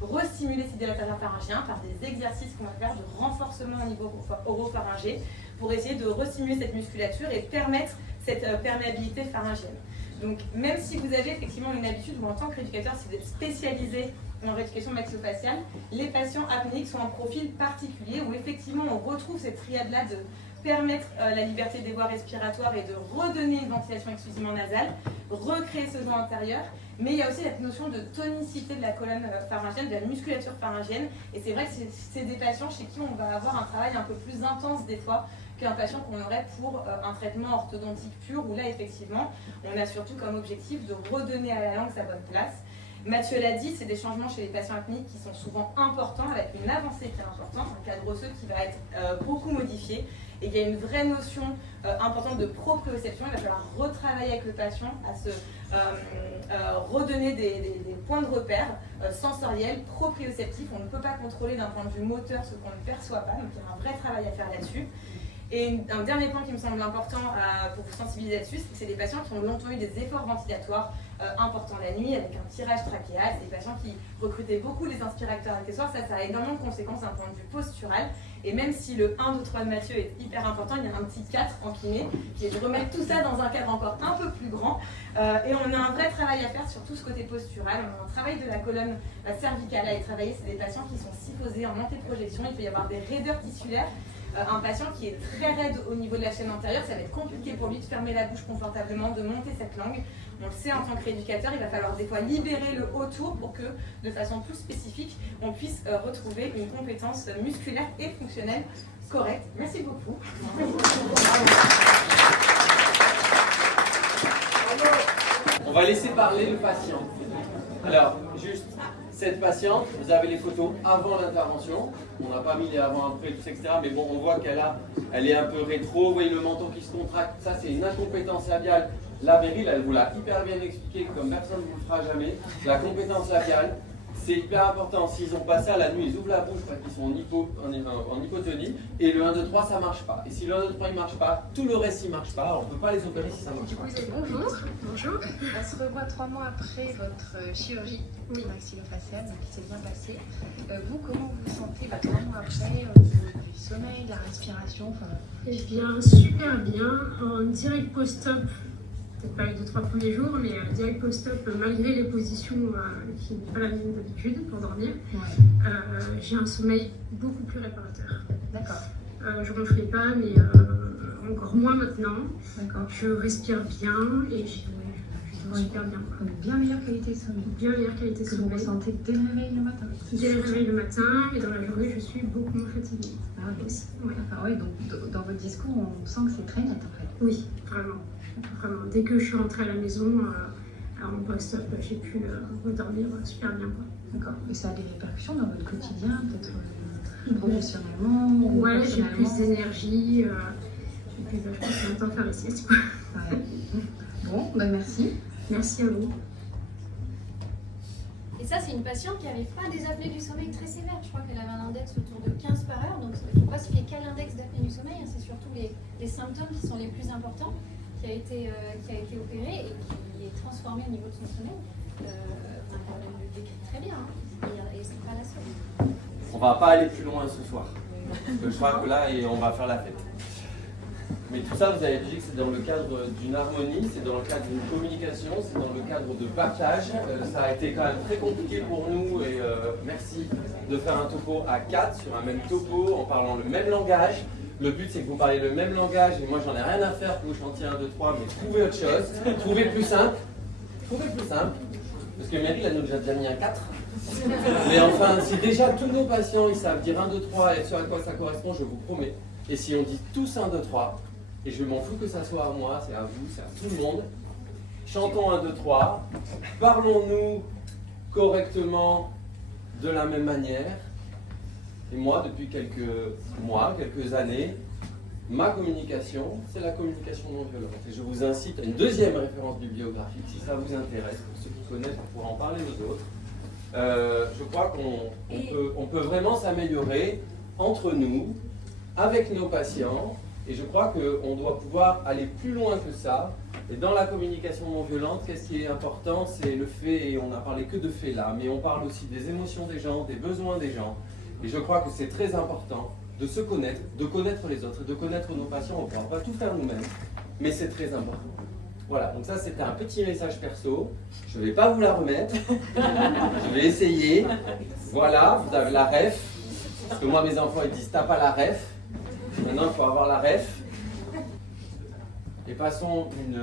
restimuler ces dilatateurs pharyngiens par des exercices qu'on va faire de renforcement au niveau oropharyngé pour essayer de restimuler cette musculature et permettre cette perméabilité pharyngienne. Donc même si vous avez effectivement une habitude ou en tant que rééducateur, si vous êtes spécialisé en rééducation maxillofaciale, les patients apnéiques sont un profil particulier où effectivement on retrouve cette triade-là de permettre la liberté des voies respiratoires et de redonner une ventilation exclusivement nasale, recréer ce joint antérieur, mais il y a aussi cette notion de tonicité de la colonne pharyngienne, de la musculature pharyngienne, et c'est vrai que c'est des patients chez qui on va avoir un travail un peu plus intense des fois qu'un patient qu'on aurait pour un traitement orthodontique pur, où là effectivement on a surtout comme objectif de redonner à la langue sa bonne place. Mathieu l'a dit, c'est des changements chez les patients apnéiques qui sont souvent importants, avec une avancée qui est importante, un cadre osseux qui va être beaucoup modifié. Et il y a une vraie notion importante de proprioception. Il va falloir retravailler avec le patient à se redonner des points de repère sensoriels, proprioceptifs. On ne peut pas contrôler d'un point de vue moteur ce qu'on ne perçoit pas, donc il y a un vrai travail à faire là-dessus. Et un dernier point qui me semble important pour vous sensibiliser là-dessus, c'est que c'est des patients qui ont longtemps eu des efforts ventilatoires importants la nuit, avec un tirage trachéal. C'est des patients qui recrutaient beaucoup les inspirateurs accessoires. Ça a énormément de conséquences d'un point de vue postural. Et même si le 1, 2, 3 de Mathieu est hyper important, il y a un petit 4 en kiné qui est de remettre tout ça dans un cadre encore un peu plus grand. Et on a un vrai travail à faire sur tout ce côté postural. On a un travail de la colonne cervicale à y travailler. C'est des patients qui sont syphosés en antéprojection. Il peut y avoir des raideurs tissulaires. Un patient qui est très raide au niveau de la chaîne antérieure, ça va être compliqué pour lui de fermer la bouche confortablement, de monter cette langue. On le sait en tant que rééducateur, il va falloir des fois libérer le autour pour que, de façon plus spécifique, on puisse retrouver une compétence musculaire et fonctionnelle correcte. Merci beaucoup. On va laisser parler le patient. Alors, juste, cette patiente, vous avez les photos avant l'intervention. On n'a pas mis les avant-après, tout ça, etc. Mais bon, on voit elle est un peu rétro. Vous voyez le menton qui se contracte. Ça, c'est une incompétence labiale. La Beryl, elle vous l'a hyper bien expliqué, comme personne ne vous le fera jamais. La compétence labiale, c'est hyper important. S'ils ont pas ça la nuit, ils ouvrent la bouche parce qu'ils sont en hypotonie. Et le 1, 2, 3, ça marche pas. Et si le 1, 2, 3, il marche pas, tout le reste, il marche pas. Alors, on peut pas les opérer si ça marche pas. Bonjour. On se revoit 3 mois après votre chirurgie maxillofaciale qui s'est bien passée. Vous, comment vous vous sentez 3 mois après au niveau du sommeil, de la respiration Eh bien, super bien. En direct post-op, peut-être pas les 2-3 premiers jours, mais direct post-op, malgré les positions qui n'est pas la même d'habitude pour dormir, j'ai un sommeil beaucoup plus réparateur. D'accord. Je ronflais pas, mais encore moins maintenant. D'accord. Je respire bien et je dors super bien. Quoi. Donc, bien meilleure qualité de sommeil. Bien meilleure qualité de Que vous sommeil. ressentez dès le réveil le matin. Dès le réveil le matin et dans la journée, je suis beaucoup moins fatiguée. Ah oui. Aussi. Ouais. D'accord, oui, donc dans votre discours, on sent que c'est très net en fait. Oui, vraiment. Vraiment. Dès que je suis rentrée à la maison, en post-op, j'ai pu redormir super bien. Quoi. D'accord. Et ça a des répercussions dans votre quotidien, peut-être professionnellement ou Ouais, j'ai personnellement? plus d'énergie. J'ai plus vachement de temps à faire les siestes. Quoi. Ouais. Bon, bah merci. Merci à vous. Et ça, c'est une patiente qui n'avait pas des apnées du sommeil très sévères. Je crois qu'elle avait un index autour de 15 par heure. Donc, il ne faut pas se fier qu'à l'index d'apnée du sommeil. C'est surtout les symptômes qui sont les plus importants, qui a été opéré et qui est transformé au niveau de son sommeil. Elle le décrit très bien. Et ce n'est pas la seule. On va pas aller plus loin ce soir. Parce que je crois que là, on va faire la fête. Mais tout ça, vous avez dit que c'est dans le cadre d'une harmonie, c'est dans le cadre d'une communication, c'est dans le cadre de partage. Ça a été quand même très compliqué pour nous et merci de faire un topo à 4 sur un même topo en parlant le même langage. Le but, c'est que vous parliez le même langage et moi, j'en ai rien à faire que vous chantiez 1, 2, 3, mais trouvez autre chose. Trouvez plus simple. Trouvez plus simple. Parce que Meryl, elle nous a déjà mis un 4. Mais enfin, si déjà tous nos patients, ils savent dire 1, 2, 3 et ce à quoi ça correspond, je vous promets. Et si on dit tous 1, 2, 3, et je m'en fous que ça soit à moi, c'est à vous, c'est à tout le monde. Chantons 1, 2, 3. Parlons-nous correctement de la même manière. Et moi, depuis quelques mois, quelques années, ma communication, c'est la communication non violente. Et je vous incite à une deuxième référence bibliographique, si ça vous intéresse, pour ceux qui connaissent, on pourra en parler aux autres. Je crois qu'on peut vraiment s'améliorer entre nous, avec nos patients, et je crois qu'on doit pouvoir aller plus loin que ça. Et dans la communication non violente, qu'est-ce qui est important? C'est le fait, et on n'a parlé que de faits là, mais on parle aussi des émotions des gens, des besoins des gens. Et je crois que c'est très important de se connaître, de connaître les autres, de connaître nos patients. On ne pourra pas tout faire nous-mêmes, mais c'est très important. Voilà, donc ça c'était un petit message perso. Je ne vais pas vous la remettre. Je vais essayer. Voilà, vous avez la ref. Parce que moi, mes enfants, ils disent « t'as pas la ref ». Maintenant, il faut avoir la ref. Et passons une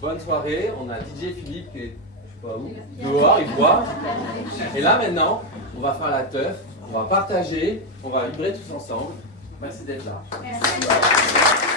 bonne soirée. On a DJ Philippe qui est, je sais pas où, dehors, il boit. Et là, maintenant, on va faire la teuf. On va partager, on va vibrer tous ensemble. Merci d'être là. Merci.